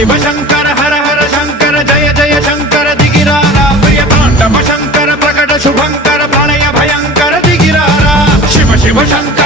शिव शंकर हर हर शंकर जय जय शंकर दिगिरारा प्रिय तांडव शंकर प्रकट शुभंकर प्रलय भयंकर दिगिरारा शिव शिव शंकर